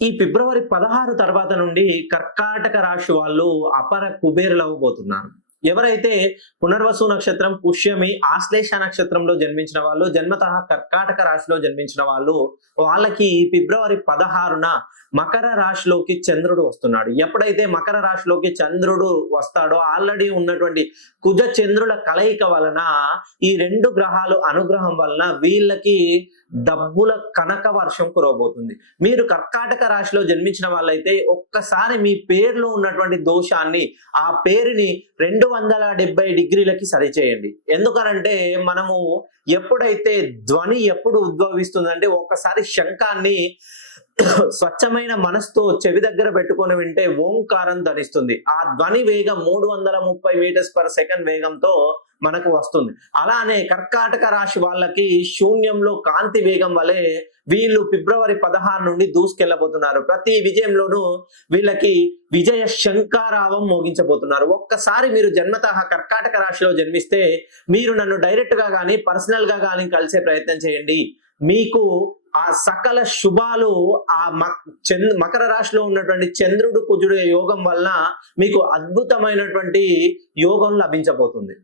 ఈ ఫిబ్రవరి 16 తర్వాత నుండి కర్కాటక రాశి వాళ్ళు అపర కుబేరులవ్వబోతున్నారు. ఎవరైతే పునర్వసు నక్షత్రం, పుష్యమి, ఆశ్లేష నక్షత్రంలో జన్మించిన వాళ్ళు, జన్మతః కర్కాటక రాశిలో జన్మించిన వాళ్ళు, వాళ్ళకి ఈ ఫిబ్రవరి 16న మకర రాశిలోకి చంద్రుడు వస్తున్నాడు. ఎప్పుడైతే మకర రాశిలోకి చంద్రుడు వస్తాడో ఆల్రెడీ ఉన్నటువంటి కుజ చంద్రుల కలయిక వలన ఈ రెండు గ్రహాలు అనుగ్రహం వలన వీళ్ళకి డబ్బుల కనక వర్షం కురవబోతుంది. మీరు కర్కాటక రాశిలో జన్మించిన వాళ్ళైతే ఒక్కసారి మీ పేరులో ఉన్నటువంటి దోషాన్ని, ఆ పేరుని 270 డిగ్రీలకి సరిచేయండి. ఎందుకనంటే మనము ఎప్పుడైతే ధ్వని ఎప్పుడు ఉద్భవిస్తుందంటే ఒక్కసారి శంఖాన్ని స్వచ్ఛమైన మనసుతో చెవి దగ్గర పెట్టుకొని వింటే ఓంకారం ధ్వనిస్తుంది. ఆ ధ్వని వేగం 330 మీటర్స్ పర్ సెకండ్ వేగంతో మనకు వస్తుంది. అలానే కర్కాటక రాశి వాళ్ళకి శూన్యంలో కాంతి వేగం వలె వీళ్ళు ఫిబ్రవరి 16 నుండి దూసుకెళ్లబోతున్నారు. ప్రతి విజయంలోనూ వీళ్ళకి విజయ శంఖారావం మోగించబోతున్నారు. ఒక్కసారి మీరు జన్మతః కర్కాటక రాశిలో జన్మిస్తే మీరు నన్ను డైరెక్ట్ గా కానీ పర్సనల్ గా కానీ కలిసే ప్రయత్నం చేయండి. మీకు ఆ సకల శుభాలు ఆ మకర రాశిలో ఉన్నటువంటి చంద్రుడు కుజుడు యోగం వలన మీకు అద్భుతమైనటువంటి యోగం లభించబోతుంది.